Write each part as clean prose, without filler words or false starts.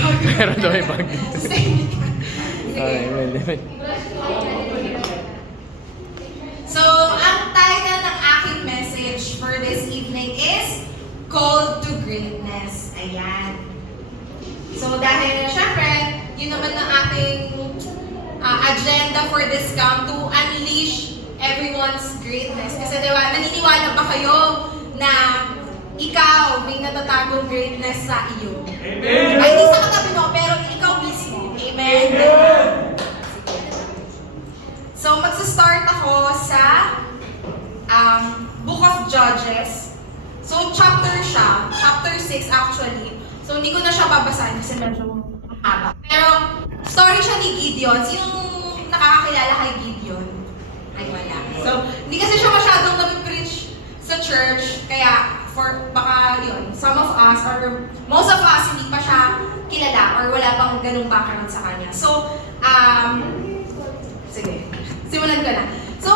bag. Meron daw may bag. Sige. Okay, well. So, ang title ng aking message for this evening is Called to Greatness. Ayan. So, dahil syempre, yun naman ang ating agenda for this camp to unleash everyone's greatness. Kasi diba, naniniwala ba kayo na ikaw may natatagong greatness sa iyo? Amen! Ay, hindi sa katabi mo, pero ikaw mismo. Amen? Amen! So, magsa-start ako sa Book of Judges. So, chapter siya. Chapter 6 actually. So, hindi ko na siya babasahin kasi medyo mahaba. Pero, story siya ni Gideon. Sinong nakakakilala kay Gideon? Ay, wala. So, hindi kasi siya masyadong nag-preach sa church. Kaya, baka yun, some of us, or most of us, hindi pa siya kilala or wala pang ganung background sa kanya. So, sige. Simulan ko na. So,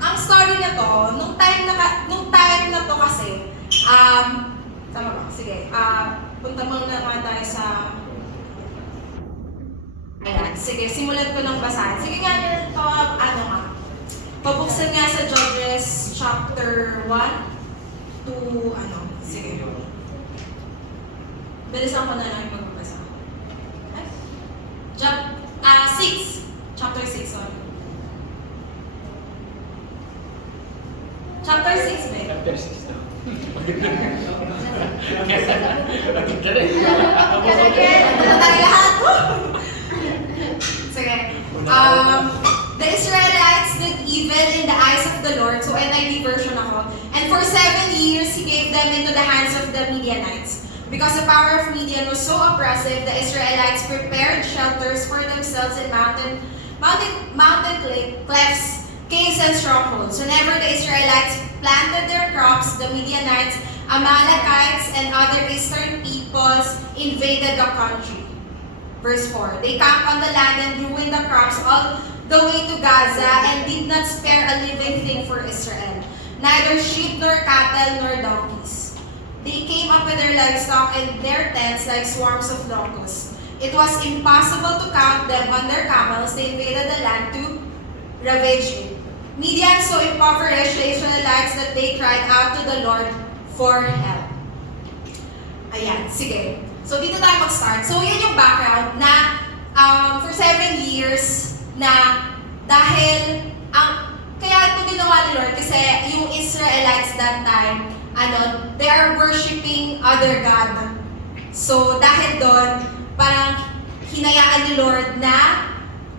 ang story na to, nung time na to kasi, tama ba? Sige. Punta muna nga tayo sa... Ayan. Sige, simulan ko ng basahin. Sige nga nyo to, ano nga. Pabuksan nga sa Judges chapter 1 to, sige. Bilisan ko na lang yung magbabasa. Ay? 6. Chapter 6, sorry. Chapter 6, Ben. Chapter 6 na. Ano tayo lahat? Sige. The Israelites did evil in the eyes of the Lord. So, NIV version ako. And for 7 years, He gave them into the hands of the Midianites. Because the power of Midian was so oppressive, the Israelites prepared shelters for themselves in mountain clefts, caves, and strongholds. Whenever the Israelites planted their crops, the Midianites, Amalekites, and other eastern peoples invaded the country. Verse 4, they camped on the land and ruined the crops all the way to Gaza and did not spare a living thing for Israel, neither sheep nor cattle nor donkeys. They came up with their livestock and their tents like swarms of locusts. It was impossible to count them on their camels. They invaded the land to ravage it. Midian so impoverished the Israelites that they cried out to the Lord for help. Ayan, sige. So, dito tayo mag-start. So, yun yung background na for 7 years na dahil kaya ito ginawa ni Lord kasi yung Israelites that time, they are worshiping other God. So, dahil doon, parang hinayaan ni Lord na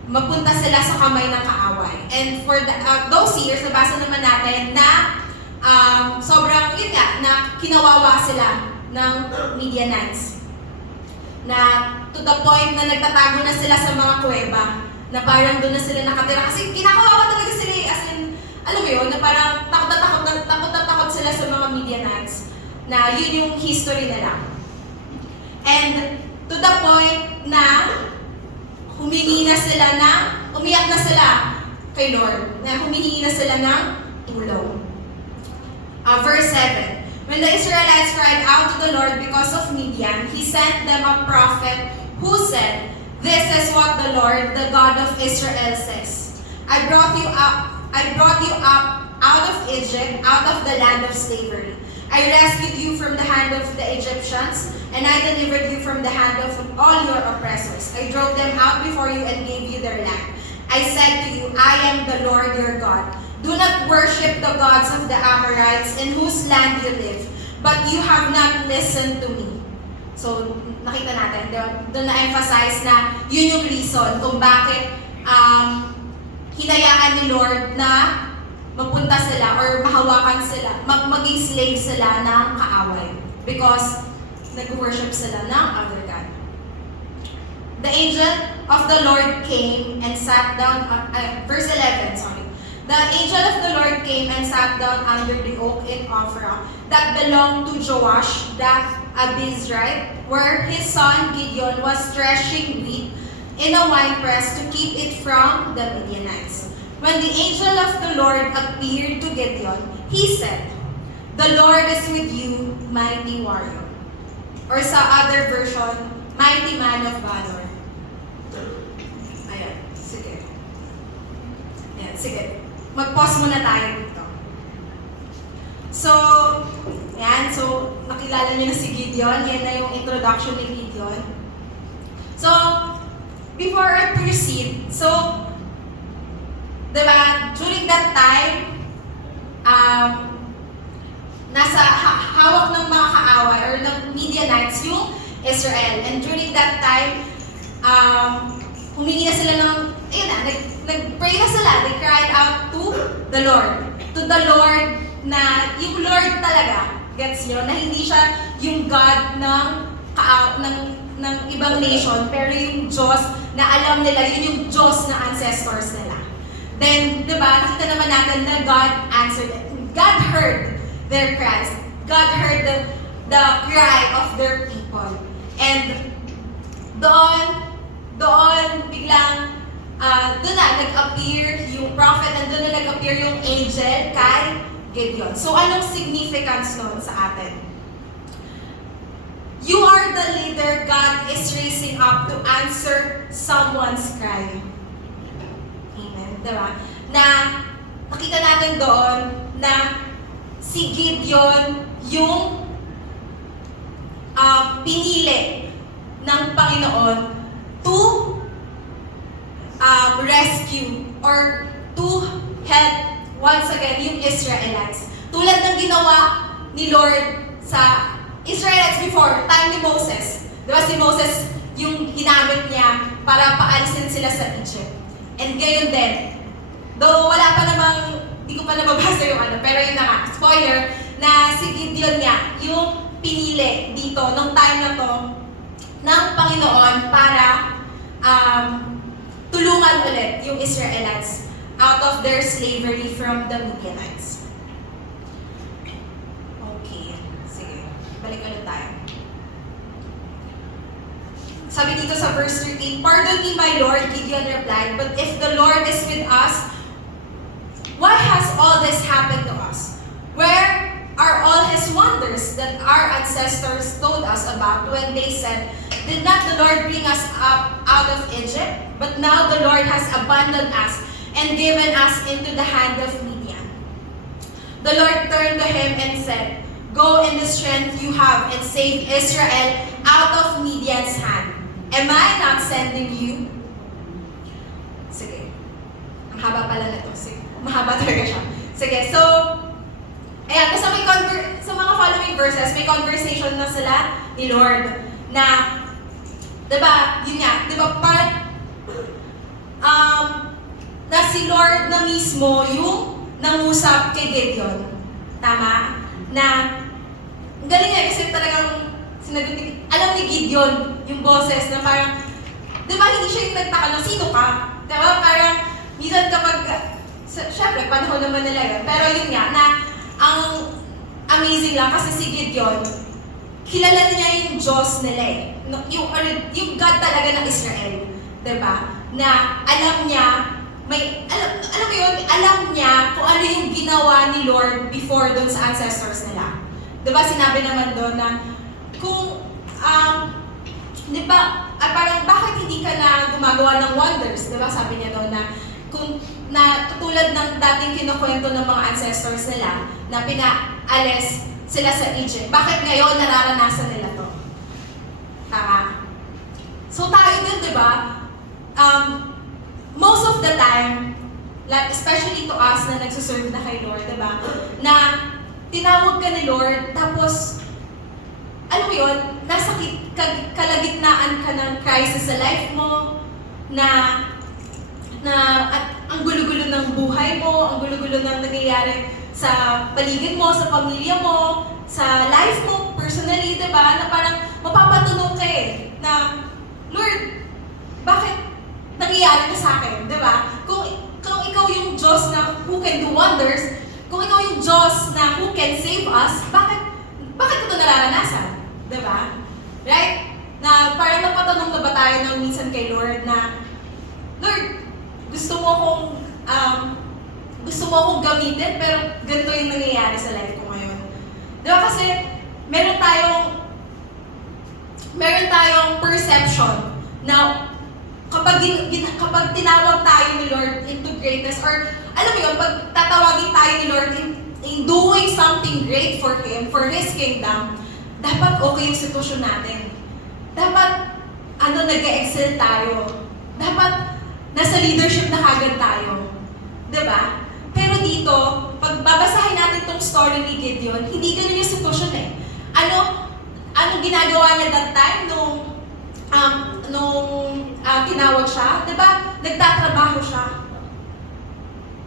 mapunta sila sa kamay ng kaaway. And for those years, nabasa naman natin na sobrang, yun nga, na kinawawa sila ng Midianites. Na to the point na nagtatago na sila sa mga kuweba, na parang doon na sila nakatira. Kasi kinakawawa talaga sila, as in, alam mo yun, na parang takot na takot sila sa mga Midianites. Na yun yung history nila. And to the point na umiyak na sila kay Lord, na humingi na sila ng tulong. Verse 7, when the Israelites cried out to the Lord because of Midian, He sent them a prophet who said, "This is what the Lord, the God of Israel says. I brought you up out of Egypt, out of the land of slavery. I rescued you from the hand of the Egyptians, and I delivered you from the hand of all your oppressors. I drove them out before you and gave you their land. I said to you, I am the Lord your God. Do not worship the gods of the Amorites in whose land you live, but you have not listened to me." So, nakita natin, doon na-emphasize na yun yung reason kung bakit hinayaan ni Lord na mapunta sila or mahawakan sila, maging slave sila ng kaaway. Because nag-worship sila ng other God. The angel of the Lord came and sat down, verse 11, sorry. The angel of the Lord came and sat down under the oak in Ophrah that belonged to Joash the Abizrite, where his son Gideon was threshing wheat in a winepress to keep it from the Midianites. When the angel of the Lord appeared to Gideon, he said, "The Lord is with you, mighty warrior." Or sa other version, mighty man of valor. Ayan, sige. Ayan, sige. Mag-pause muna tayo dito. So, ayan. So, nakilala niyo na si Gideon. Yan na yung introduction ni Gideon. So, before I proceed, so, diba, during that time, nasa hawak ng mga kaaway or ng Midianites yung Israel. And during that time, humingi na sila ng, ayun na, nag-pray na sila. They cried out to the Lord. To the Lord na, yung Lord talaga, gets nyo, na hindi siya yung God ng ibang nation, pero yung Diyos na alam nila, yun yung Diyos na ancestors nila. Then, di ba, nakita naman natin na God answered it. God heard their cries. God heard the cry of their people. And doon biglang, doon na nag-appear yung prophet, and doon na nag-appear yung angel kay Gideon. So, anong significance nun sa atin? You are the leader God is raising up to answer someone's cry. Amen. Diba? Na makita natin doon na si Gideon yung pinili ng Panginoon to rescue or to help once again yung Israelites. Tulad ng ginawa ni Lord sa Israelites before, time ni Moses. Diba si Moses yung ginamit niya para paalisin sila sa Egypt. And gayon din, though wala pa namang, di ko pa nababasa yung pero yun na nga, spoiler, na si Gideon niya yung pinili dito, nung time na to, ng Panginoon para tulungan ulit yung Israelites out of their slavery from the Midianites. Okay, sige, balik ulit tayo. Sabi dito sa verse 13, "Pardon me, my Lord," Gideon replied, "but if the Lord is with us, why has all this happened to us? Where are all His wonders that our ancestors told us about when they said, 'Did not the Lord bring us up out of Egypt? But now the Lord has abandoned us and given us into the hand of Midian.' The Lord turned to him and said, 'Go in the strength you have and save Israel out of Midian's hand. Am I not sending you?'" Sige. Ang haba pala nito. Sige. Mahaba talaga siya. Sige, so, ayan, basta sa mga following verses, may conversation na sila ni Lord na, diba, yun nga, diba, na si Lord na mismo yung nangusap kay Gideon. Tama? Na, ang galing nga kasi talagang sinagot alam ni Gideon yung boses na parang, diba, hindi siya yung nagtaka ng sino ka? Diba, parang, minsan kapag, syempre, panahon naman nila yun. Pero yun nga, na ang amazing lang kasi si Gideon, kilala niya yung Diyos nila eh. Yung God talaga ng Israel. Diba? Na alam niya, alam mo yun, alam niya kung ano yung ginawa ni Lord before doon sa ancestors nila. Diba? Sinabi naman doon na, kung, diba, parang bakit hindi ka na gumagawa ng wonders? Diba? Sabi niya doon na, na tulad ng dating kinukwento ng mga ancestors nila na pinaalis sila sa Egypt. Bakit ngayon nararanasan nila to? Tama. So tayo din, di ba? Most of the time, like especially to us na nagsuserve na kay Lord, di ba? Na tinawag ka ni Lord, tapos, alam mo yun, nasa kalagitnaan ka ng crisis sa life mo, at ang gulo-gulo ng buhay mo, ang gulo-gulo ng nangyayari sa paligid mo, sa pamilya mo, sa life mo, personally, diba? Na parang mapapatunong ka eh, na, Lord, bakit nangyayari na sa akin, diba? Kung ikaw yung Diyos na who can do wonders, kung ikaw yung Diyos na who can save us, bakit ito nararanasan? Diba? Right? Na parang napatanong na ba tayo ng minsan kay Lord na, Lord, gusto mo akong gamitin, pero ganito yung nangyayari sa life ko ngayon. Diba kasi, meron tayong perception na kapag tinawag tayo ni Lord into greatness, or alam mo yun, pag tatawagin tayo ni Lord in doing something great for Him, for His kingdom, dapat okay yung sitwasyon natin. Dapat, nag-excel tayo. Dapat, nasa leadership na kagad tayo. Diba? Pero dito, pag babasahin natin tong story ni Gideon, hindi ganun yung sitwasyon eh. Anong ginagawa niya that time nung tinawag siya? Diba? Nagtatrabaho siya.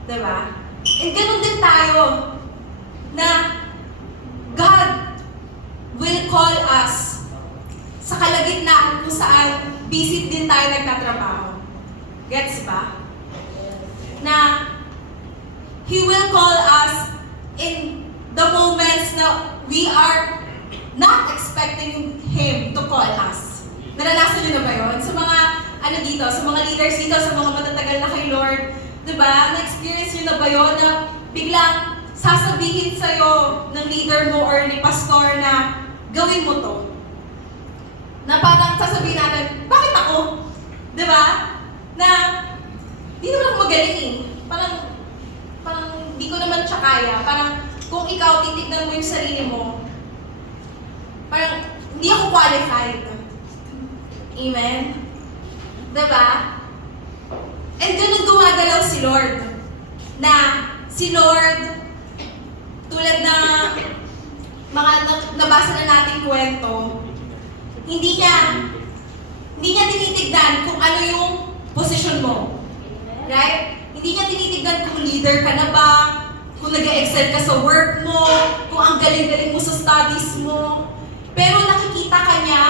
Diba? And ganun din tayo na God will call us sa kalagitnaan kung saan busy din tayo nagtatrabaho. Gets ba? Na He will call us in the moments na we are not expecting Him to call us. Naranasan niyo na ba yun? Sa mga, sa mga leaders dito, sa mga matatagal na kay Lord, diba? Na-experience niyo na ba yun na biglang sasabihin sa'yo ng leader mo or ni pastor na gawin mo to? Na parang sasabihin natin, bakit ako? Diba? Na, di naman ako magaling eh. Parang di ko naman siya kaya. Parang, kung ikaw titignan mo yung sarili mo, parang, hindi ako qualified. Amen? Diba? And ganun gumagalaw si Lord. Na, si Lord, tulad na mga nabasa na nating kwento, hindi niya tinitignan kung ano yung posisyon mo. Right? Hindi niya tinitignan kung leader ka na ba, kung nag-excel ka sa work mo, kung ang galing-galing mo sa studies mo. Pero nakikita ka niya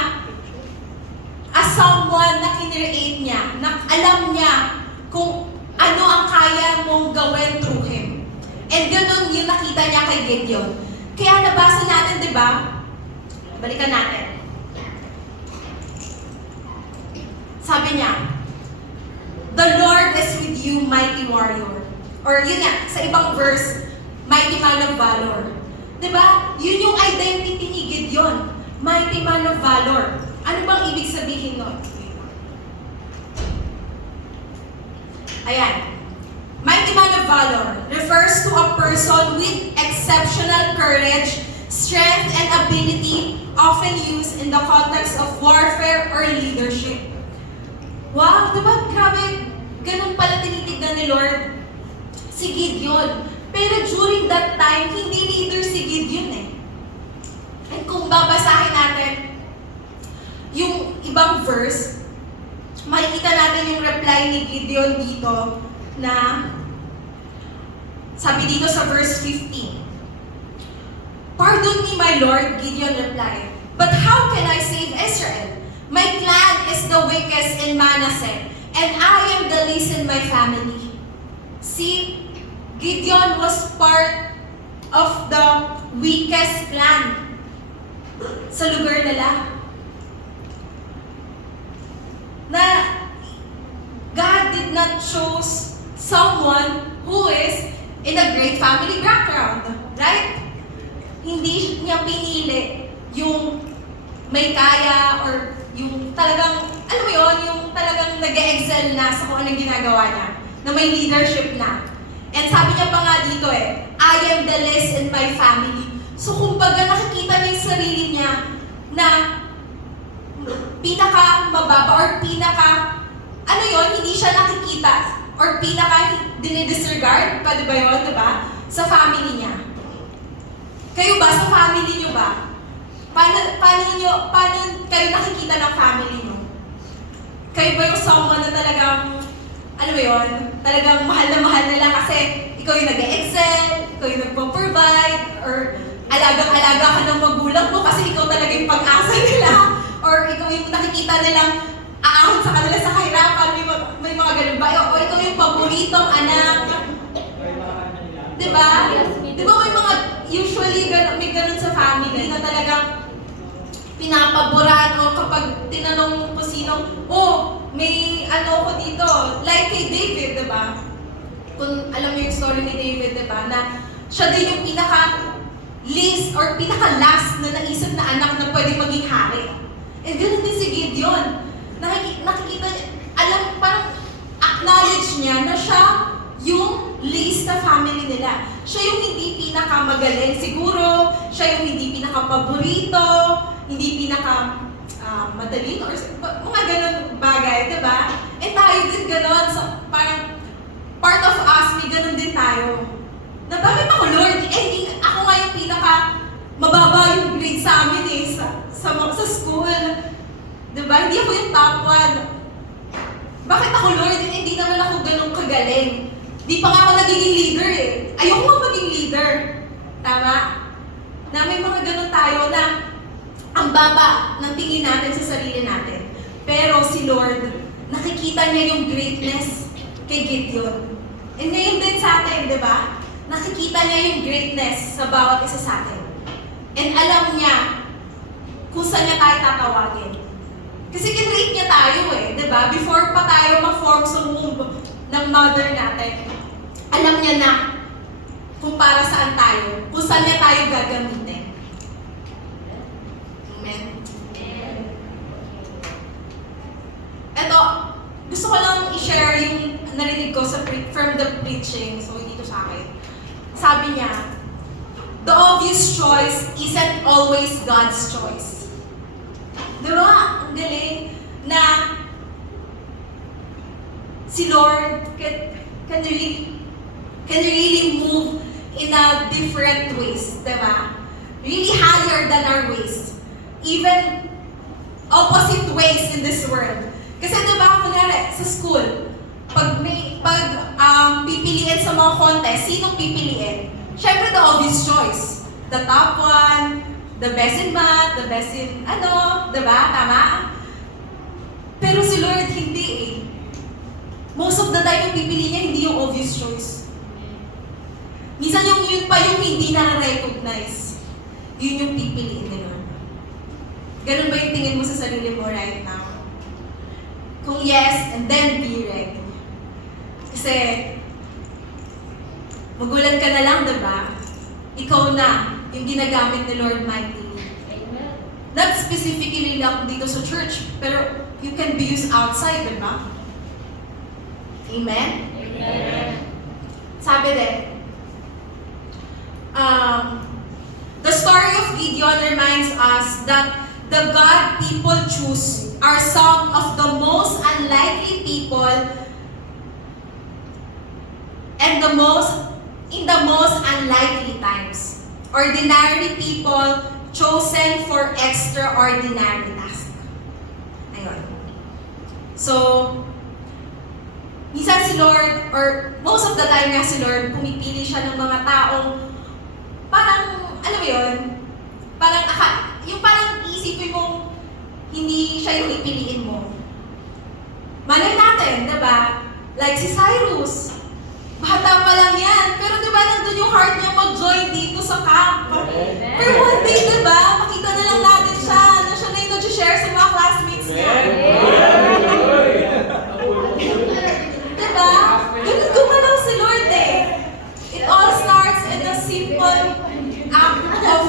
as someone na kinreate niya, na alam niya kung ano ang kaya mong gawin through Him. And ganun yung nakita niya kay Gideon. Kaya nabasa natin, di ba? Balikan natin. Sabi niya, "The Lord is with you, mighty warrior." Or yun nga, sa ibang verse, mighty man of valor. Diba? Yun yung identity ni Gideon. Mighty man of valor. Ano bang ibig sabihin nun? Ayan. Mighty man of valor refers to a person with exceptional courage, strength, and ability, often used in the context of warfare or leadership. Wow, diba? Grabe, ganun pala tinitignan ni Lord si Gideon. Pero during that time, hindi leader si Gideon eh. And kung babasahin natin yung ibang verse, makikita natin yung reply ni Gideon dito na sabi dito sa verse 15. "Pardon me, my Lord," Gideon replied, "but how can I save Israel? My clan is the weakest in Manasseh, and I am the least in my family." See, Gideon was part of the weakest clan sa lugar nila. Na God did not choose someone who is in a great family background, right? Hindi niya pinili yung may kaya or yung talagang, alam mo yun, yung talagang nag-excel na sa kung anong ginagawa niya, na may leadership na. And sabi niya pa nga dito "I am the least in my family." So kumbaga nakikita niya yung sarili niya na pinaka mababa or pinaka, hindi siya nakikita or pinaka dinidisregard, pwede ba yun, diba? Sa family niya. Kayo ba, sa family niyo ba? Paano kayo nakikita ng family niyo? Kayo ba yung someone na talagang, talagang mahal na nila kasi ikaw yung nag-excel, ikaw yung nagpo-provide, or alagang-alaga ka ng magulang mo kasi ikaw talaga yung pag-asa nila, or ikaw yung nakikita nilang aahon sa kanila sa kahirapan, may mga ganun ba? O ikaw yung paboritong anak. Diba? Diba may mga, usually may ganun sa family na talagang pinapaboran o kapag tinanong mo sinong, may ko dito, like kay David, diba? Kung alam mo yung story ni David, diba? Na siya din yung pinaka-least or pinaka-last na naisip na anak na pwede maging hari. And ganun din si Gideon. siya yung hindi pinakamagaling siguro, siya yung hindi pinakapaborito, hindi matalino, or mga ganun bagay, di ba? Eh tayo din ganun, so, parang part of us, may ganun din tayo. Na bakit ako, Lord? Ako nga yung mababa yung grade sa amin sa school. Diba? Hindi ako yung top one. Bakit ako, Lord? Hindi naman ako ganun kagaling. Di pa nga ako nagiging leader eh. Ayoko nga maging leader. Tama? Na may mga ganun tayo na ang baba ng tingin natin sa sarili natin. Pero si Lord, nakikita niya yung greatness kay Gideon. And ngayon din sa atin, di ba? Nakikita niya yung greatness sa bawat isa sa atin. And alam niya kung saan niya tayo tatawagin. Kasi kinrate niya tayo eh, di ba? Before pa tayo ma-form sa womb ng mother natin, alam niya na kung para saan tayo, kung saan niya tayo gagamitin. Amen? Eto, gusto ko lang i-share yung narinig ko from the preaching, so hindi to sa akin. Sabi niya, the obvious choice isn't always God's choice. Diba? Ang galing na si Lord can really move in a different ways. Diba? Really higher than our ways. Even opposite ways in this world. Kasi diba, kunwari, sa school, pag pipiliin sa mga contest, sinong pipiliin? Siyempre, the obvious choice. The top one, the best in math, the best in diba? Tama? Pero si Lord, hindi eh. Most of the time, yung pipili niya, hindi yung obvious choice. Minsan yun pa yung hindi na-recognize. Yun yung pipiliin ni Lord. Ganun ba yung tingin mo sa sarili mo right now? Kung yes, and then be ready. Kasi, magulat ka na lang, diba? Ikaw na yung ginagamit ni Lord mightily. Amen. Not specifically lang dito sa church, pero you can be used outside, diba? Amen? Amen. Sabi din, the story of Gideon reminds us that the God people choose are some of the most unlikely people and in the most unlikely times. Ordinary people chosen for extraordinary tasks. Ayun. So, minsan si Lord, or most of the time nga si Lord, pumipili siya ng mga taong parang, alam mo yun, parang isipin mo, hindi siya yung ipiliin mo. Malay natin, diba? Like si Cyrus, bata pa lang yan. Pero diba, nandun yung heart niya mag-join dito sa camp. Pero one day, diba, makita na lang natin siya na siya na yung nag-share sa mga classmates niya. Diba? Ganun gumalaw si Lord eh. It all starts in a simple act of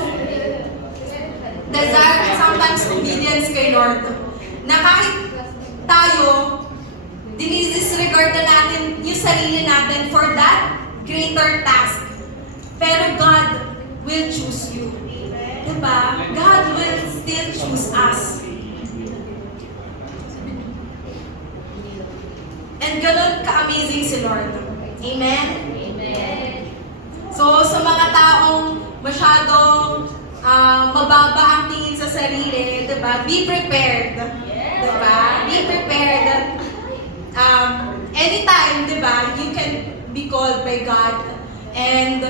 desire and sometimes obedience kay Lord. Na kahit tayo, dinidisregard na natin yung sarili natin for that greater task. Pero God will choose you. Diba? God will still choose us. And ganun ka-amazing si Lord. Amen? Amen. So, sa mga taong masyadong mababa ang tingin sa sarili, diba? Be prepared. Diba? Be prepared. Anytime, diba? You can be called by God. And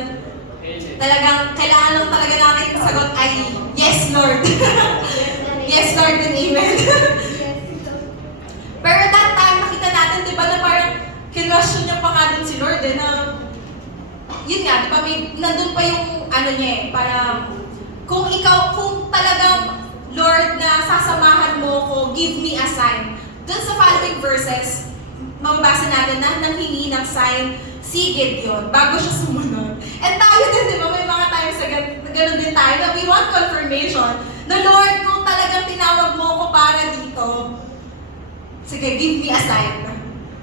talagang, kailangan lang talaga natin sagot ay, yes, Lord. Yes, Lord, and amen. Pero that time, nakita natin, diba, na parang kinwestiyon niya pa nga dun si Lord, na yun nga, diba, nandun pa yung, niya eh, parang, kung talagang, Lord, na sasamahan mo ko, give me a sign. Dun sa following verses, mababasa natin na nanghingi ng sign si Gideon bago siya sumunod. And tayo din, di ba, may mga times na ganun din tayo, na we want confirmation na, Lord, kung talagang tinawag mo ko para dito, sige, give me a sign.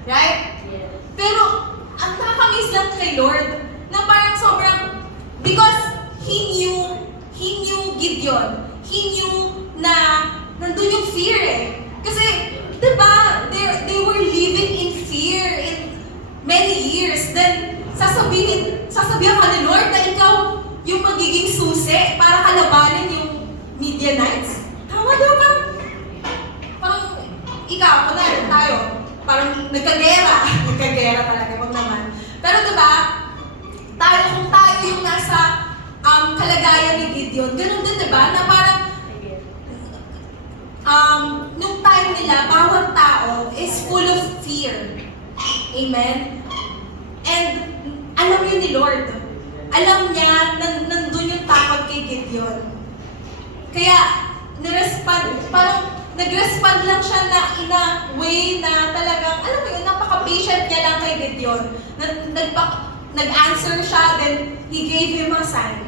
Right? Yes. Pero, ang nakakamiss lang kay Lord, na parang sobrang, because he knew Gideon. He knew na nandun yung fear eh. Kasi, di ba, they were living in fear in many years. Then, sasabihan ka ni Lord na ikaw yung magiging susi para kalabanin yung Midianites. Tama daw ba? Parang, ikaw, kunwari tayo, parang nagkagera. Nagkagera talaga, wag naman. Pero diba, kung tayo yung nasa kalagayan ni Gideon, ganun din diba, na parang nung time nila, bawat tao is full of fear. Amen? And alam yun ni Lord. Alam niya na nandun yung takot kay Gideon. Kaya, nag-respond lang siya na in a way na talagang, alam mo yun, napaka-patient niya lang kay Gideon. Nag-answer siya, then he gave him a sign.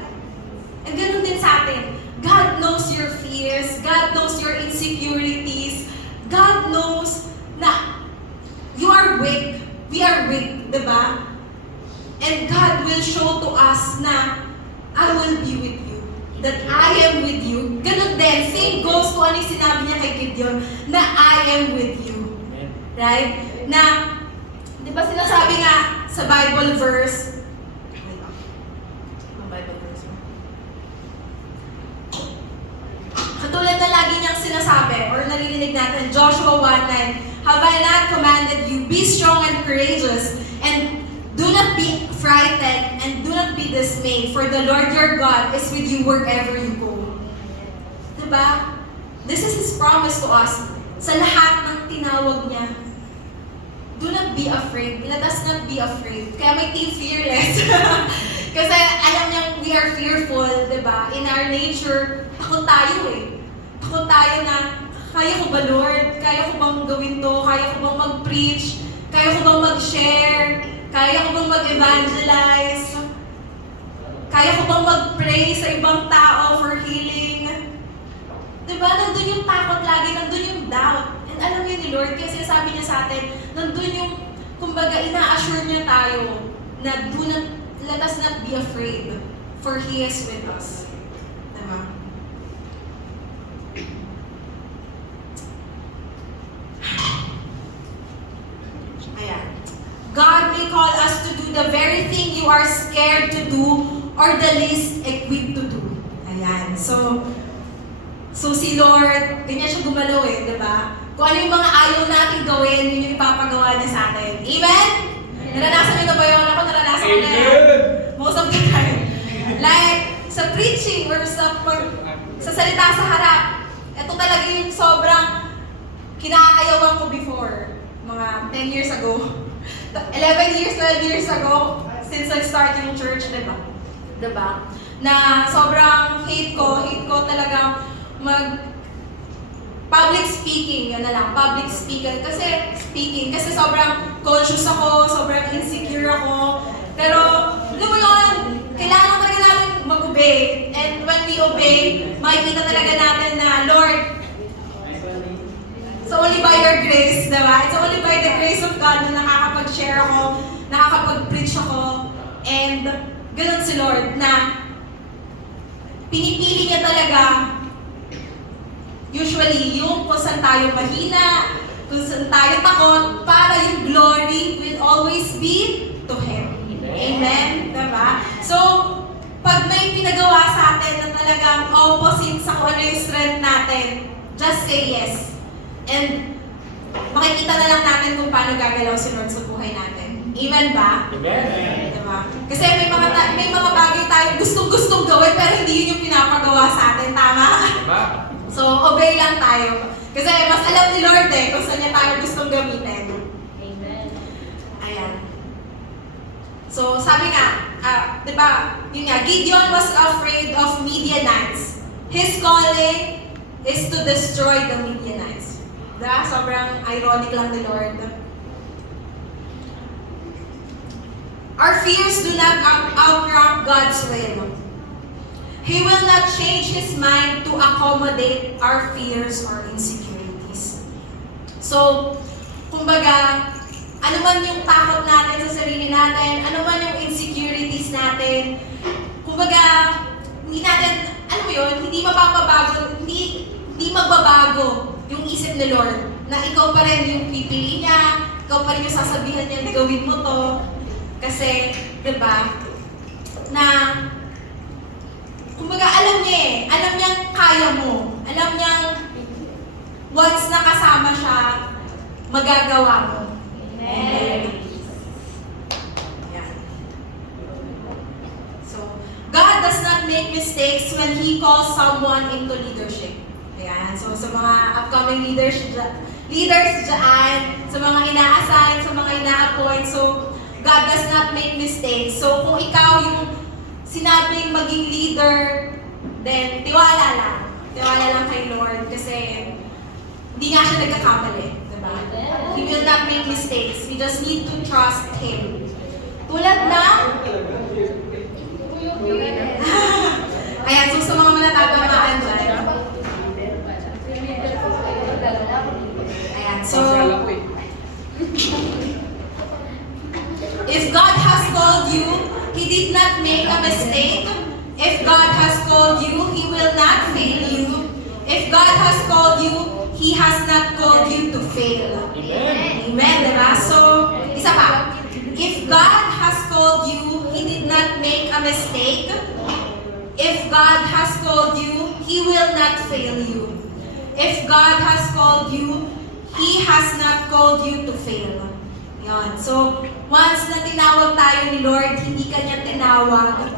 And ganun din sa atin. God knows your fears. God knows your insecurities. God knows na you are weak. We are weak, diba? And God will show to us na I will be with you. That I am with you. Ganun din. Same goes to ano yung sinabi niya kay Gideon, na I am with you. Right? Na, di ba sinasabi nga sa Bible verse, katulad na lagi niyang sinasabi, or naririnig natin, Joshua 1:9, have I not commanded you, be strong and courageous, and do not be frightened, and do not be dismayed, for the Lord your God is with you wherever you go. Diba? This is His promise to us. Sa lahat ng tinawag niya, do not be afraid. Let us not be afraid. Kaya may team fearless. Kasi alam niyang we are fearful, diba? In our nature, takot tayo eh. Takot tayo na, kaya ko ba Lord? Kaya ko bang gawin to? Kaya ko bang mag-preach? Kaya ko bang mag-share? Kaya ko bang mag-evangelize? Kaya ko bang mag-pray sa ibang tao for healing? Diba? Nandun yung takot lagi, nandun yung doubt. And alam niyo ni Lord, kasi sabi niya sa atin, nandun yung, kumbaga, ina-assure niya tayo na let us not be afraid, for He is with us. Diba? Ayan. God may call us to do the very thing you are scared to do or the least equipped to do. Ayan. So si Lord, ganyan siya gumalaw eh, di ba? Kung ano yung mga ayaw natin gawin, yun yung ipapagawa niya sa atin. Amen? Naranasan niyo na ba yun? Ako naranasan ko na yan. Most of the time. Like, sa preaching or sa salita sa harap, ito talaga yung sobrang kinaayawan ko before. Mga 10 years ago. 11 years, 12 years ago, since nag-start yung church, diba? Diba? Na sobrang hate ko talagang public speaking, yan na lang, public speaker. Kasi sobrang conscious ako, sobrang insecure ako. Pero, alam mo yun, kailangan talaga natin mag-obey. And when we obey, makikita talaga natin na, Lord, it's only by your grace, diba? It's only by the grace of God na nakakapag-share ako, nakakapag-preach ako, and ganun si Lord na pinipili niya talaga usually yung kung saan tayo mahina, kung saan tayo takot, para yung glory will always be to Him. Amen? Diba? So, pag may pinagawa sa atin na talagang opposite sa kung ano yung strength natin, just say yes. And makikita na lang natin kung paano gagalaw si Lord sa buhay natin. Amen ba? Amen. Diba? Kasi may mga bagay tayo gustong-gustong gawin pero hindi yun yung pinapagawa sa atin. Tama? Diba? So, obey lang tayo. Kasi mas alam ni Lord eh kung saan niya tayo gustong gamitin. Amen. Ayan. So, sabi nga, diba, yun nga, Gideon was afraid of Midianites. His calling is to destroy the Midianites. Diba? Sobrang ironic lang ni Lord. Our fears do not outrank God's will. He will not change His mind to accommodate our fears or insecurities. So, kumbaga, ano man yung takot natin sa sarili natin, ano man yung insecurities activities natin. Kumbaga, hindi natin, alam mo yun, hindi mapapabago, hindi magbabago yung isip ni Lord. Na ikaw pa rin yung pipili niya, ikaw pa rin yung sasabihan niya, gawin mo to. Kasi, di ba, na, kumbaga alam niya alam niyang kaya mo. Alam niyang, once nakasama siya, magagawa mo. Amen. Yan. So, God does not make mistakes when He calls someone into leadership. Ayan. So, sa mga upcoming leaders dyan, sa mga ina-assign, sa mga ina-appoint, so, God does not make mistakes. So, kung ikaw yung sinabing maging leader, then tiwala lang. Tiwala lang kay Lord kasi hindi nga siya nagkakamali. Diba? He will not make mistakes. You just need to trust Him. Tulad na ayan, so sa mga manatatamaan dyan. Ayan, so if God has called you, He did not make a mistake. If God has called you, He will not fail you. If God has called you, He has not called you to fail. Amen. Amen, diba? So, isa pa. If God has called you, He did not make a mistake. If God has called you, He will not fail you. If God has called you, He has not called you to fail. Yan. So, once na tinawag tayo ni Lord, hindi Kanya tinawag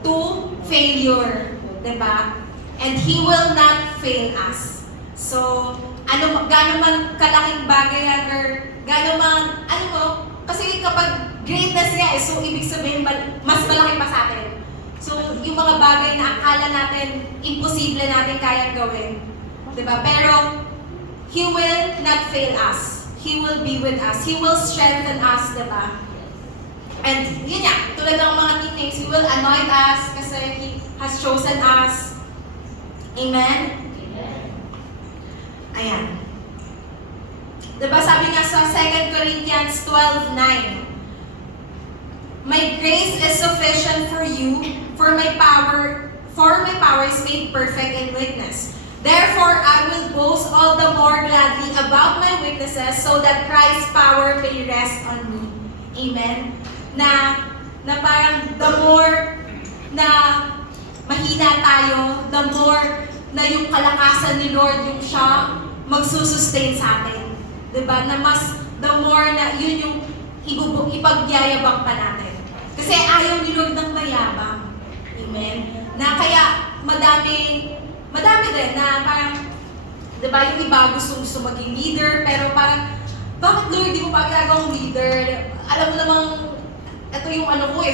to failure. Diba? And He will not fail us. So, gano'n man kalaking bagay yan, or gano'n man, kasi kapag greatness niya so ibig sabihin, mas malaki pa sa atin. So, yung mga bagay na akala natin, imposible natin kayang gawin. Diba? Pero, He will not fail us. He will be with us. He will strengthen us, diba? And yun nga, tulad ng mga teammates, He will anoint us kasi He has chosen us. Amen? Ayan. Diba sabi nga sa 2 Corinthians 12:9, my grace is sufficient for you, for my power is made perfect in weakness. Therefore, I will boast all the more gladly about my weaknesses so that Christ's power may rest on me. Amen? Na parang the more na mahina tayo, the more na yung kalakasan ni Lord yung siya magsusustain sa atin. Diba? Na mas, the more na yun yung ipagyayabang pa natin. Kasi ayaw ni Lord ng mayabang. Amen? Na kaya madami din na parang, diba, yung iba gusto maging leader, pero parang, bakit Lord, di mo pa ginagawang leader? Alam mo namang, ito yung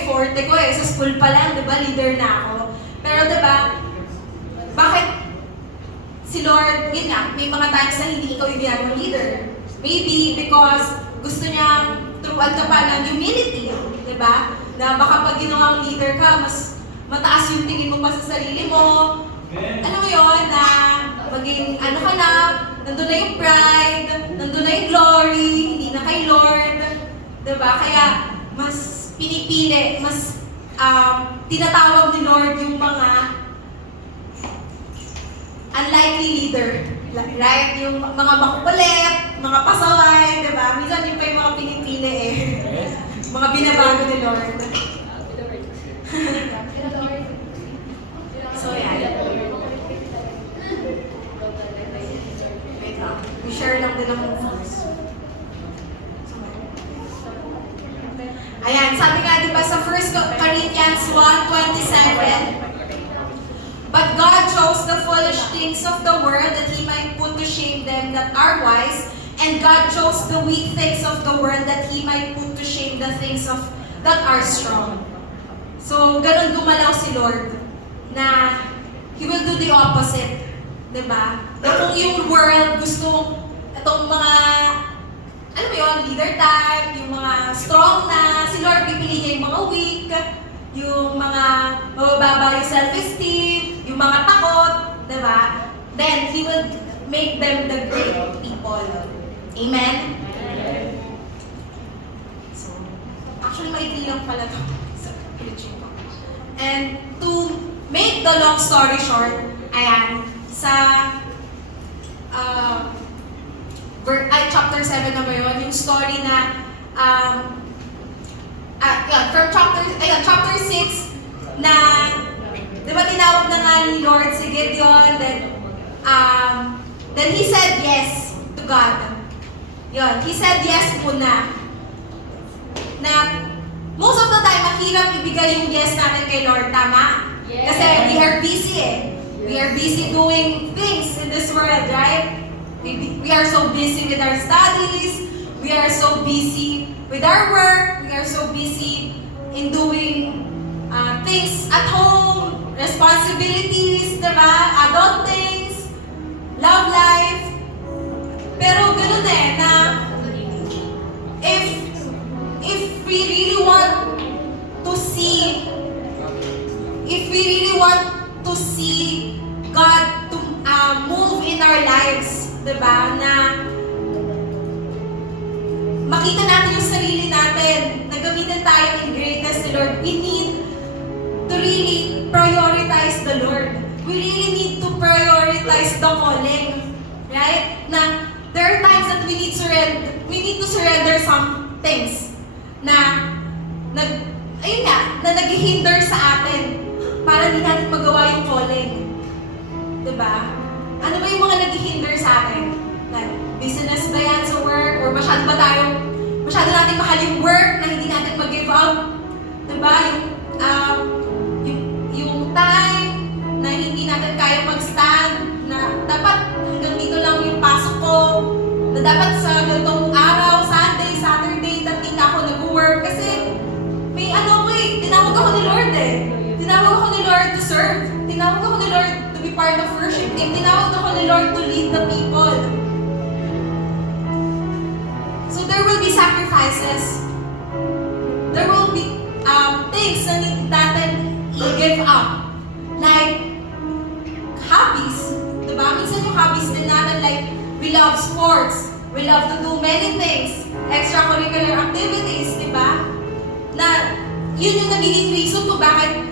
forte ko sa school pa lang, diba, leader na ako. Pero diba, bakit si Lord, yun nga, may mga times na hindi ikaw yung ginagawang leader. Maybe because gusto niya turuan ka pa ng humility, diba? Na baka pag ginawang leader ka, mas mataas yung tingin mo pa sa sarili mo. Ano mo yun, na maging ka na, nandun na yung pride, nandun na yung glory, hindi na kay Lord. Diba? Kaya mas pinipili, mas tinatawag ni Lord yung mga unlikely leader. Right? Yung mga makukulit, mga pasaway, diba? Minsan yung pa yung mga pinipili mga binabago ni Lord. So, yan. Wait lang. I-share lang din ang phones. Ayan, sabi nga diba sa 1 Corinthians 1:27, but God chose the foolish things of the world that He might put to shame them that are wise, and God chose the weak things of the world that He might put to shame the things that are strong. So, ganun gumalaw si Lord, na He will do the opposite. Diba? Na kung yung world gusto, itong mga, alam mo yun, leader type, yung mga strong na, si Lord pipili niya yung mga weak, yung mga mabababa yung self-esteem, yung mga takot, diba? Then, He will make them the great people. Amen? So, actually, maikli lang pala to. make the long story short, ayan, sa chapter 7 na ba yun? Yung story na chapter 6 na di ba tinawag na nga ni Lord si Gideon, then he said yes to God. Yun, he said yes muna. Na most of the time, mahirap ibigay yung yes natin kay Lord, tama? Yes. Kasi we are busy eh. We are busy doing things in this world, right? We are so busy with our studies. We are so busy with our work. We are so busy in doing things at home, responsibilities, diba? Adult things, love life. Pero ganun eh, na if we really want to see God to move in our lives, diba? Na makita natin yung sarili natin, na gamitin tayo in greatness ni Lord, we need to really prioritize the Lord. We really need to prioritize the calling. Right? Na there are times that we need to surrender some things na naghihinder sa atin para hindi natin magawa yung calling. Diba? Ano ba yung mga naghihinder sa atin? Like, business ba yan sa work? Or masyado natin mahal yung work na hindi natin mag-give up? Diba? Yung time na hindi natin kaya mag-stand, na dapat hanggang dito lang yung pasok ko, na dapat sa ganitong araw, Sunday, Saturday, hindi na ako nag-work kasi may tinawag ako ni Lord eh. Tinawag ako ni Lord to serve. Tinawag ako ni Lord to be part of worship team. Tinawag ako ni Lord to lead the people. So there will be sacrifices. There will be things na need natin i-give up. Like, hobbies. Diba? Minsan yung hobbies din natin, like, we love sports. We love to do many things. Extracurricular activities, diba? Na, yun yung nagiging reason kung bakit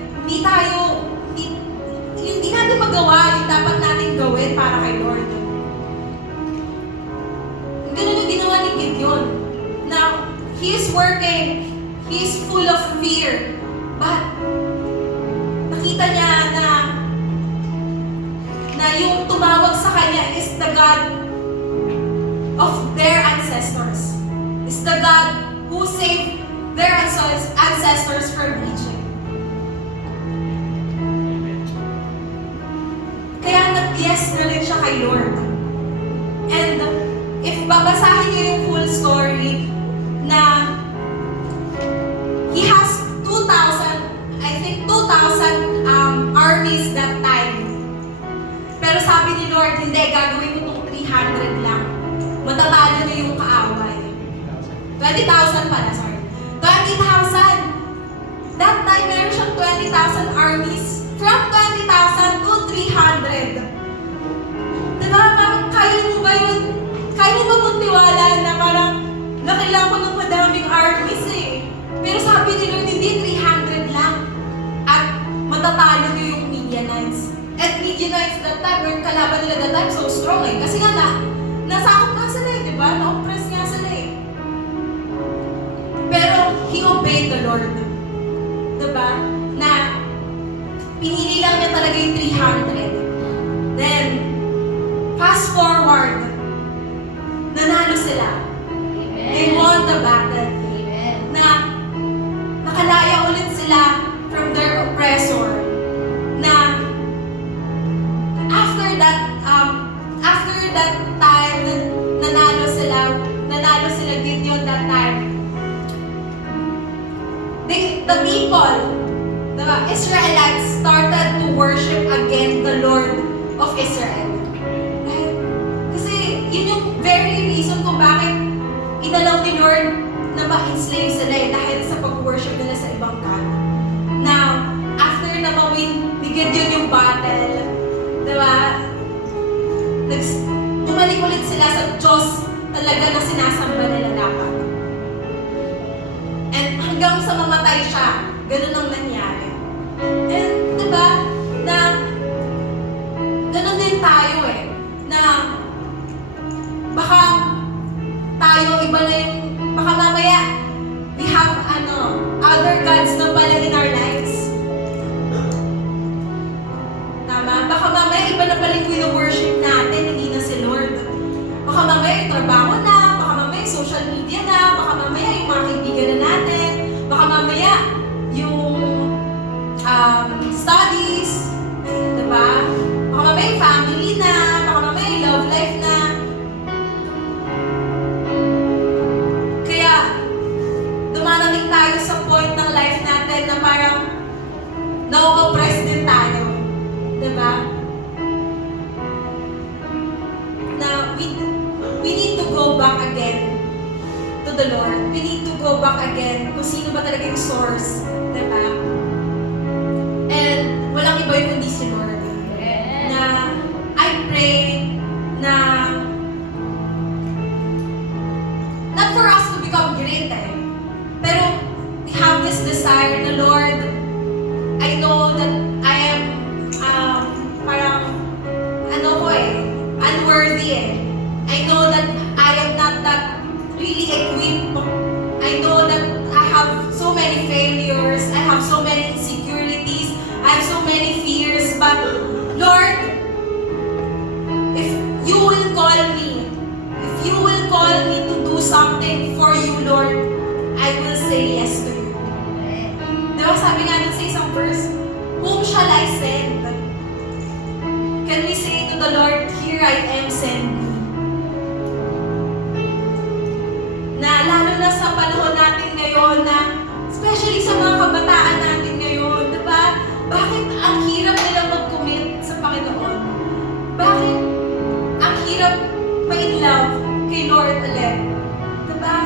hindi natin magawa yung dapat natin gawin para kay Lord. Ganun yung ginawa ni Gideon. Now, he is working. He is full of fear. But, nakita niya na yung tumawag sa kanya is the God of their ancestors. Is the God who saved their ancestors from Egypt. Kaya nag-yes na rin siya kay Lord. And if babasahin niyo yung full story na he has 2,000 armies that time. Pero sabi ni Lord, hindi, gagawin mo itong 300 lang. Matatalo niyo yung kaaway. 20,000 pala, sorry. 20,000! That time, meron siyang 20,000 armies. From 20,000 to 300. Diba? Parang kaya mo ba yun? Kaya mo ba magtiwala na parang nakailangan ko ng madaming armies eh. Pero sabi ni Lord, hindi, 300 lang. At matatalo niyo yung Midianites. At Midianites that time, yung kalaban nila that time, so strong eh. Kasi nga nasakop nga sila eh, diba? Na-oppress nga sila eh. Pero, he obeyed the Lord. Diba? Na, pinili lang niya talaga yung 300. Then, fast forward, nanalo sila. They won the battle. Na, nakalaya ulit sila from their oppressor. Na, after that time, nanalo sila Gideon that time. The people, the Israelites started to worship again the Lord of Israel. Right? Kasi yun yung very reason kung bakit inalaw ni Lord na ma-enslave sila eh, dahil sa pag-worship nila sa ibang God. Now, after na ma-win ni Gideon yung battle, diba? Bumalik ulit sila sa Diyos talaga na sinasamba nila dapat. And hanggang sa mamatay siya, ganun ang nangyari. And diba, na yung iba na yung, baka mamaya, we have, other gods na pala in our lives. Tama? Baka mamaya, iba na pala yung wino-worship natin, hindi na si Lord. Baka mamaya yung trabaho na, baka mamaya yung social media na, baka mamaya yung mga kaibigan na natin, baka mamaya yung studies, diba? Baka mamaya yung family na, baka mamaya yung love life na. Kaya, dumarating tayo sa point ng life natin na parang na-oppress din tayo. Diba? Na we need to go back again to the Lord. We need to go back again kung sino ba talaga yung source. Diba? And walang iba yung kundi si Lord. Na I pray na not for us to become great pero we have this desire na Lord, I know that I am parang unworthy I know that I am not that really equipped. I know that I have so many failures, I have so many insecurities, I have so many fears, but Lord, if you will call me, to do something for you, Lord, I will say yes to you. Diba sabi nga dun sa isang verse, whom shall I send? Can we say to the Lord, here I am, send me? Na lalo na sa panahon natin ngayon na, especially sa mga kabataan natin ngayon, diba? Bakit ang hirap nila mag-commit sa Panginoon? Bakit ang hirap ma-in love kay Lord ulit? Diba?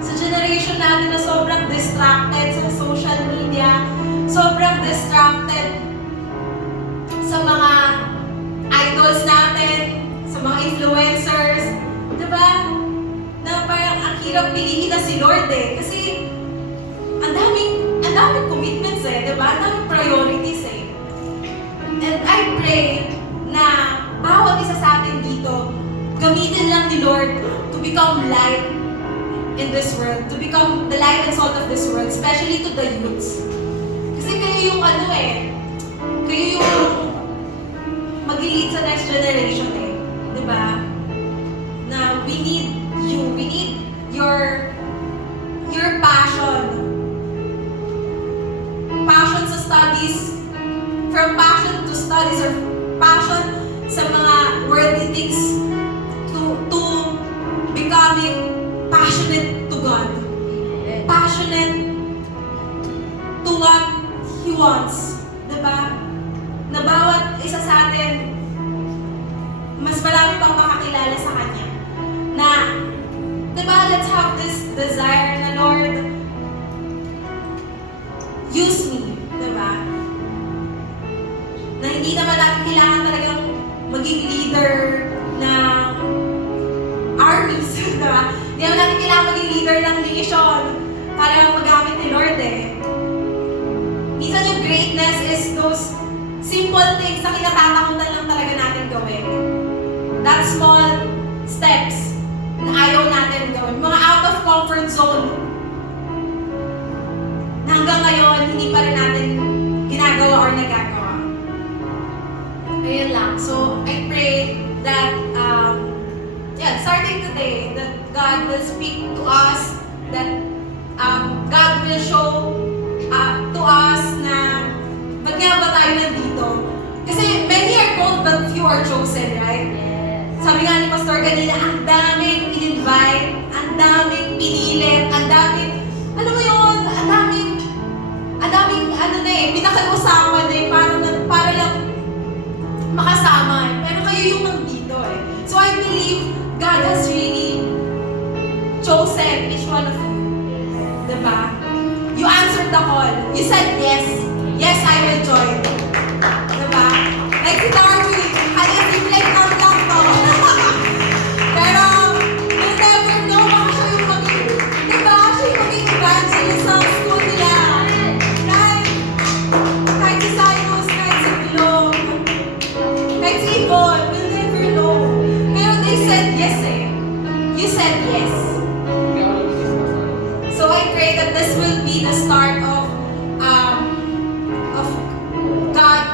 Sa generation natin na sobrang distracted sa social media, sobrang distracted sa mga idols natin, sa mga influencers, diba? Na parang ang hirap piliin na si Lord kasi ang daming commitments diba? Ang daming priorities And I pray na bawat isa sa atin dito, gamitin lang ni Lord to become light in this world, to become the light and salt of this world, especially to the youths. Kasi kayo yung kayo yung mag-lead sa next generation diba? Na we need you, we need your passion sa studies, from passion to studies or passion sa mga worldly things to becoming passionate to God, passionate to what He wants, diba? Na bawat isa sa atin mas marami pang makakilala sa Kanya. Na, diba, let's have this desire na Lord, use me, diba? Na hindi naman natin kailangan talagang maging leader ng armies, diba? Hindi naman natin kailangan maging leader ng nation para magamit ni Lord Minsan yung greatness is those simple things na kinatatakutan lang talaga natin gawin. That small steps na ayaw natin gawin. Mga out of comfort zone na hanggang ngayon hindi pa rin natin ginagawa or nagagawa. Ayun lang. So, I pray that starting today, that God will speak to us, that God will show to us na ba't nga ba tayo nandito? Kasi many are called but few are chosen, right? Sabi nga ni Pastor kanina, ang daming in-invite, ang daming pinilit, ang daming, ano mo yun, ang daming, pinakag-usapan para lang makasama. Pero kayo yung nandito So I believe God has really chosen each one of you. Diba? You answered the call. You said yes. Yes, I will join. Diba? Like si Darby, like lang to. Pero, you'll never know baka siya yung maging, diba? Siya yung maging evangelist sa school nila. Kahit si Cyrus, kahit si Bilog, kahit si Yvonne, we'll never know. Pero they said yes You said yes. pray that this will be the start of God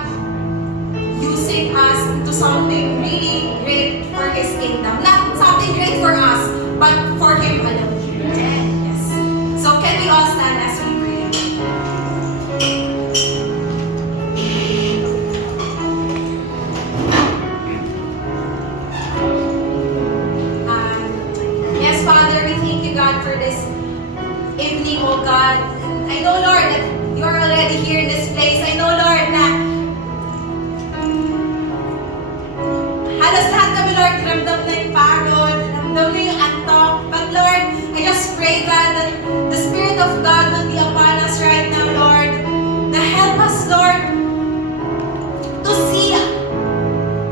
using us into something really great for His kingdom. Not something great for us, but for Him alone. Yes. So can we all stand as we pray? Yes, Father, we thank you, God, for this evening, oh God. I know, Lord, that you're already here in this place. I know, Lord, na halos lahat kami, Lord, ramdam na yung pagod, ramdam na yung antok. But Lord, I just pray, God, that the Spirit of God will be upon us right now, Lord. Na help us, Lord, to see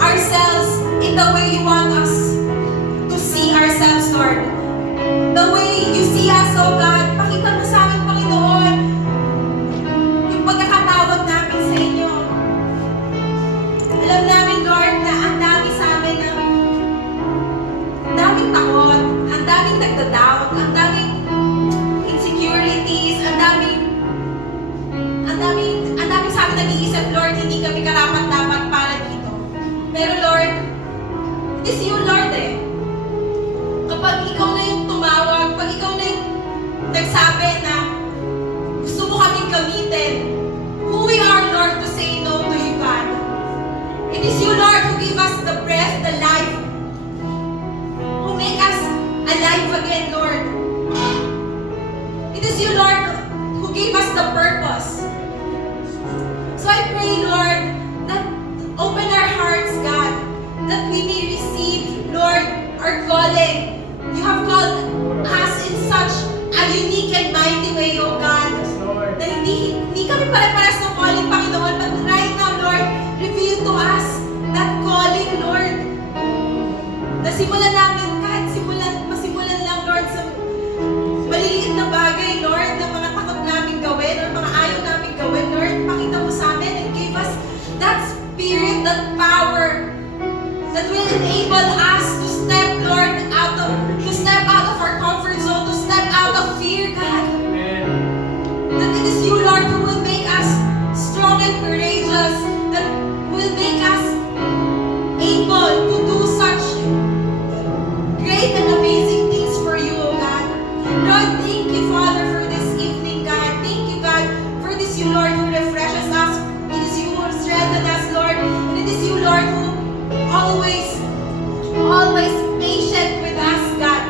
ourselves in the way you want us to see ourselves, Lord. The way you see us, oh God, pakita mo sa amin, Panginoon, yung pagkakatawag namin sa inyo. Alam namin, Lord, na ang dami sa amin ng daming takot, ang daming nagda-doubt, ang daming insecurities, ang daming sa amin nag-iisip, Lord, hindi kami karapat-dapat para dito. Pero Lord, it is you, Lord, eh. Kapag ikaw na yung tumawag, pag ikaw na yung nagsabi na gusto mo kaming gamitin, who we are, Lord, to say no to you, God. It is you, Lord, who give us the breath, the life, who make us alive again, Lord. It is you, Lord, who gave us the purpose. So I pray, Lord, that open our hearts, God, that we may receive, Lord, our calling. You have called us in such a unique and mighty way, O God. Na hindi kami pare-pares ng calling, Panginoon, but right now, Lord, reveal to us that calling, Lord. Nasimulan namin, kahit masimulan lang, Lord, sa maliliit na bagay, Lord, na mga takot namin gawin, or mga ayaw namin gawin, Lord, pakita mo sa amin and give us that spirit, that power, that will enable us to step, Lord, out of our comfort zone, to step out of fear, God. That it is you, Lord, who will make us strong and courageous, that will make us able to do such great and amazing things for you, O God. Lord, thank you, Father, for this evening, God. Thank you, God, for this you, Lord, who refreshes us. It is you who strengthens us, Lord. And it is you, Lord, who always patient with us, God.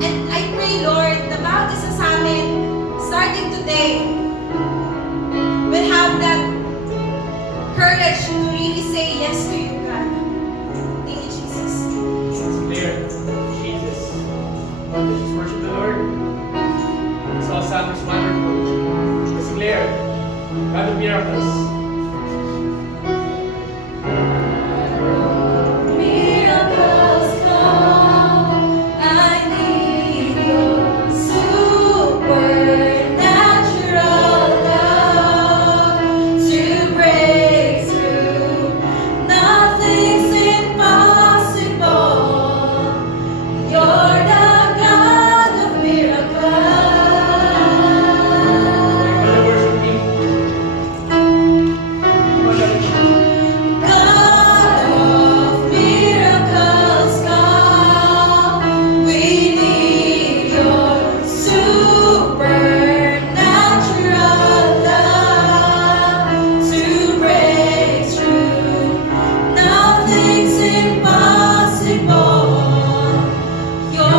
And I pray, Lord, na bawat isa sa amin, starting today, will have that courage to really say yes to you, God. Thank you, Jesus. It's clear. Jesus. Lord, let's just worship the Lord. This all sounds wonderful. It's clear. God of miracles. Miracles come, I need your supernatural love to break through. Nothing's impossible. You're the God of miracles. Everybody worship Him. You're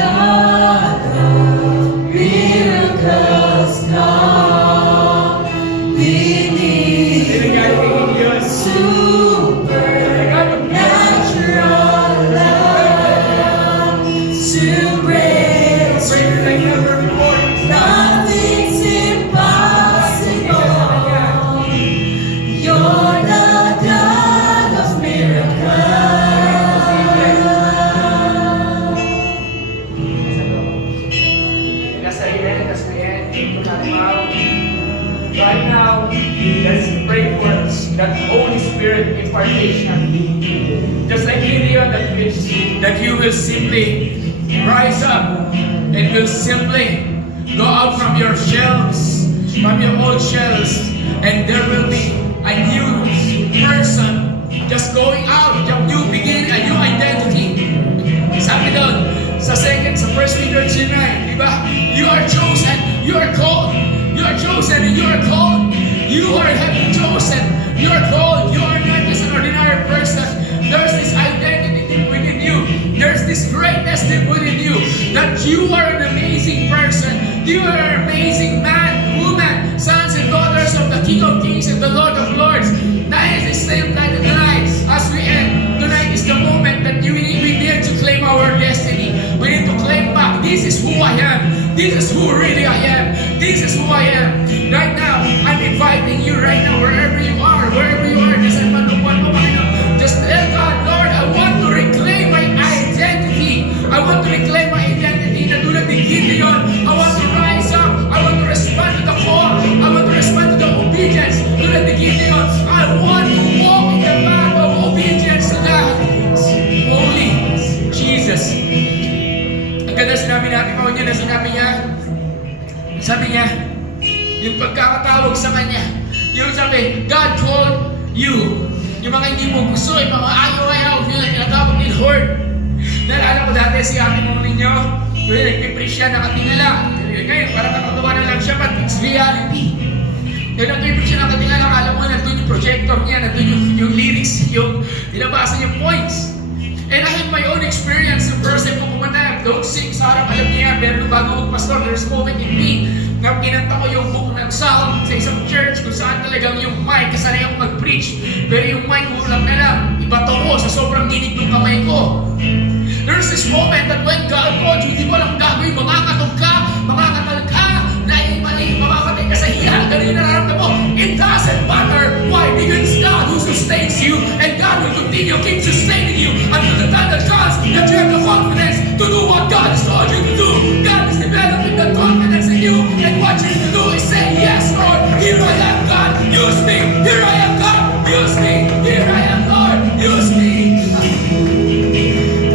God of miracles, come. We need your supernatural love to break through. Nothing's impossible. You're the God of miracles. Nasa end, ito natin out. Right now, let's pray for that Holy Spirit impartation. Just like Gideon, that you will simply rise up and will simply go out from your shells, from your old shells, and there will be a new person just going out, a new beginning, a new identity. Sabi doon, sa 1 Peter 2:9, di ba? You are chosen, you are called, you are chosen, and you are called. You are heaven chosen, you are called, you are not just an ordinary person. There's this identity deep within you. There's this greatness deep within you, that you are an amazing person. You are an amazing man, woman, sons and daughters of the King of Kings and the Lord of Lords. That is the same time tonight as we end. Tonight is the moment that we need to claim our destiny. We need to claim back, this is who I am. This is who really I am. This is who I am. Right now, I'm inviting you right now, wherever you are, just just tell God, Lord, I want to reclaim my identity. I want to reclaim my identity na tulad ni Gideon. I want to rise up. I want to respond to the call. I want to respond to the obedience tulad ni Gideon. I want to walk in the path of obedience to God. Holy Jesus. Ang ganda sinabi natin, Paulo na sinabi niya, yung pagkakatawag sa kanya, yung sabi, God called you. Yung mga hindi mo gusto, yung mga ayaw-ayaw, yung tinatawag ni Lord. Naalala ko dati si ate mo ninyo, yung nagpipreach siya, nakatingala. Ngayon, parang nakagawa na lang siya, but it's reality. Yung nagpipreach siya, nakatingala, alam mo, nandun yung projector niya, nandun yung lyrics, yung nilabasa yung points. And I had my own experience. The first time ko pumunta, don't sing sa harap, alam niya, pero bago magpastor, there's a moment in me na kinanta ko yung book ng psalm sa isang church kung saan talagang yung mic, kasanay ako mag-preach, pero yung mic kulang na lang, ibato ko sa sobrang ginig ng kamay ko. There's this moment that when God called you, hindi mo lang gagawin, makakatog ka, makakatal ka, makakatay ka sa hiya, ganun yung nararamdaman mo. It doesn't matter. Why? Because it's God who sustains you, and God will continue to keep sustaining you until the time that comes that you have the confidence to do what God has called you to do. God is developing that confidence in you, and what you need to do is say, yes, Lord, here I am, God, use me. Here I am, God, use me. Here I am, Lord, use me.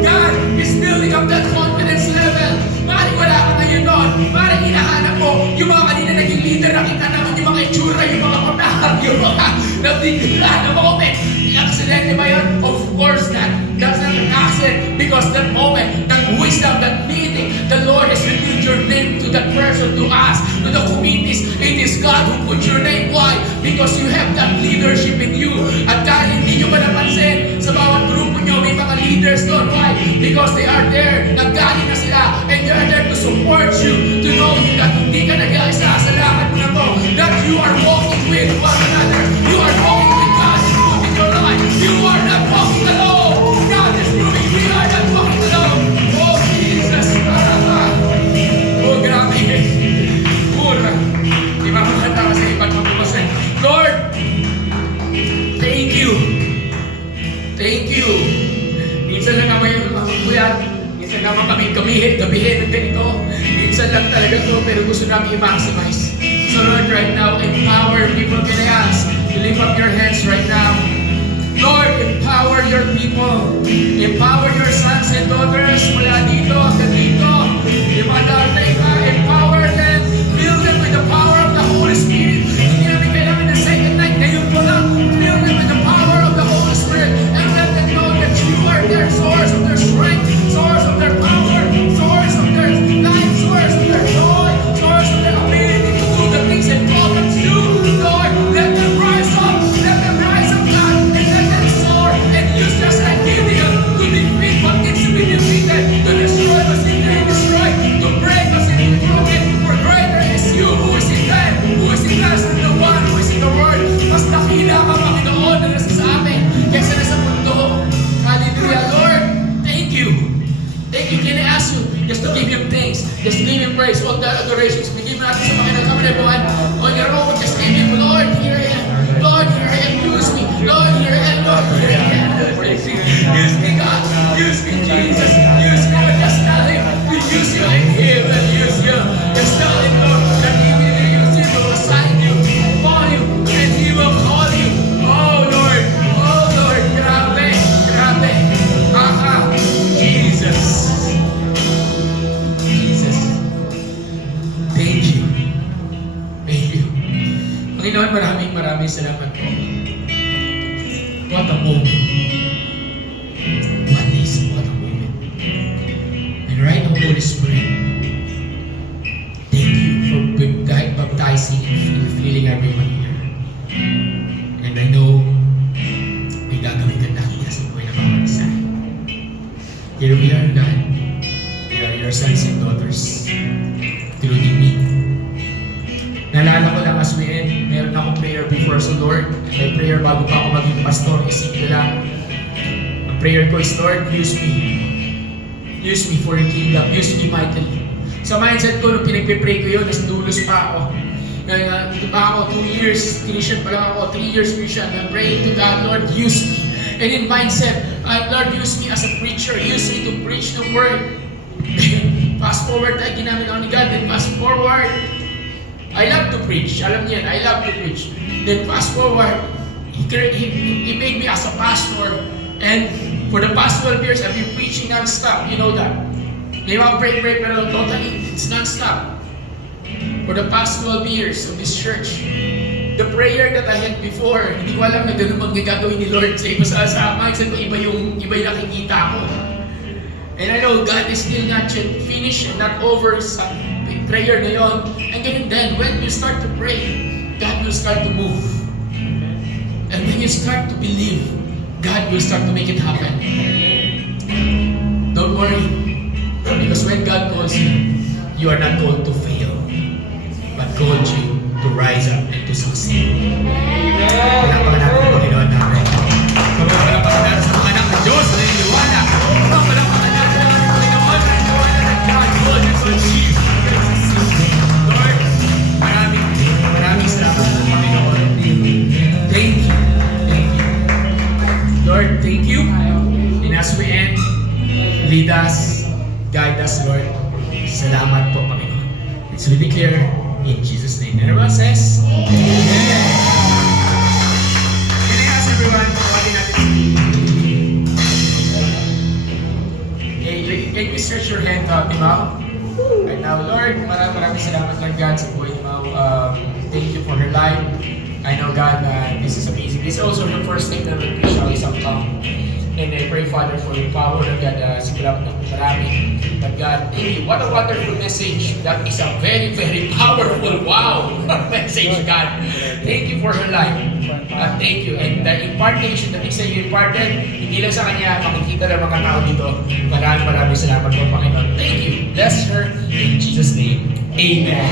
God is building up that confidence level. Maaaring wala ka ngayon doon. Maaaring hinahanap mo yung mga kanina naging leader, nakita naman yung mga itsura, yung mga pamahar, yung mga nabigla na moment. Aksidente ba yun? Of course not. That's not an accident, because that moment, that wisdom, that meeting, the Lord has revealed your name to that person, to us, to the committees. It is God who put your name. Why? Because you have that leadership in you. At kahit hindi nyo ba napansin, sa bawat grupo nyo, may mga leaders doon. Why? Because they are there. Naggaling na sila. And they are there to support you, to know that hindi ka nag-aisa sa lahat mo na to, that you are walking with one another. You are walking with God in your life. You are not walking alone. God is proving we are not walking alone. Oh, Jesus. Oh, grabe. Pura. Di ba makanta ka sa ibang magpapasin? Lord, thank you. Thank you. Minsan lang naman yung pagkuyat. Minsan naman kami gabihin ng ganito. Minsan lang talaga to, pero gusto namin i-maximize. So Lord, right now, empower people. Can I ask you lift up your hands right now? Lord, empower your people. Empower your sons and daughters mula dito hanggang dito. Yung mga dapat empower them. Fill them with the power of the Holy Spirit. Hindi namin kailangan ng second night. Ngayon po lang. Fill them with the power of the Holy Spirit. And let them know that you are their source of their strength, source of their power, source of their life, source of their joy, source of their ability to do the things that God wants to do. Lord, let them rise up. Let them rise up, God, and let them soar and use just like Gideon to defeat what needs to be defeated, to destroy what's thanks. Just give Him praise. All the adorations, bigyan natin sa Panginoon. Come on, everyone. On your own, just give Him, Lord, here I am. Lord, here I am. Use me. Lord, here I am. Lord, here I am. Use me, God. Use me, Jesus. Use me, Lord. Just tell Him. Use you and He will use you. Just tell Him, Lord, that He will use you to assign you, call you, and He will call you. Oh, Lord. Oh, Lord. Grabe. Grabe. Jesus. Jesus. Thank you. Thank you. Panginoon, maraming salamat po. What a moment. What is, what a moment. And right now, Holy Spirit, thank you for baptizing and filling everyone here. And I know, may gagawin ka nakita sa buhay ng bawat isa. Here we are, God. We are your sons and daughters. Including me. Naalala ko lang as we end, meron akong prayer before sa Lord. May prayer bago pa ako maging pastor, isipin lang. Ang prayer ko is, Lord, use me. Use me for your kingdom. Use me mightily. Sa mindset ko, nung pinagpipray ko yun, dulos pa ako. Dito pa ako, 2 years, Christian pa lang ako, 3 years Christian. I'm praying to God, Lord, use me. And in mindset, Lord, use me as a preacher. Use me to preach the word. Fast forward tayo, ginamit ako ni God. Then fast forward, I love to preach. Alam niyo yan, I love to preach. Then fast forward, He made me as a pastor. And for the past 12 years, I've been preaching non-stop. You know that. May mga break, pero totally, it's non-stop. For the past 12 years of this church, the prayer that I had before, hindi ko alam na ganun bang gagawin ni Lord sa iba sa mindset ko, iba yung nakikita ko. And I know God is still not yet finished and not over sa prayer na yun. And ganun then, when you start to pray, God will start to move. And when you start to believe, God will start to make it happen. Don't worry. Because when God calls you, you are not called to fail, but called you to rise up and to succeed. Palapakan natin ang Panginoon namin. Palapakan natin sa mga anak ng Diyos na iniwala. Palapakan natin ang Panginoon na iniwala ng God called you to achieve. Lord, maraming salamat sa Panginoon. Thank you. Thank you. Lord, thank you. And as we end, lead us, guide us, Lord. Salamat po, Panginoon. And so we declare in Jesus' name. And everyone says, Amen. Can I ask everyone, pwede natin can you stretch your hand out, Mau? Right now, Lord, maraming salamat lang, God, sa buhay ni Mau. Thank you for her life. I know, God, this is amazing. This is also her first time na mag-preach ng isang tongue. And I pray, Father, for your power of God, sigurado ng marami. But God, thank you. What a wonderful message. That is a very, very powerful, wow, message, God. Thank you for her life. Thank you. And the impartation that is you imparted, hindi lang sa kanya, makikita ng mga tao dito. Maraming salamat po, Panginoon. Thank you. Bless her in Jesus' name. Amen.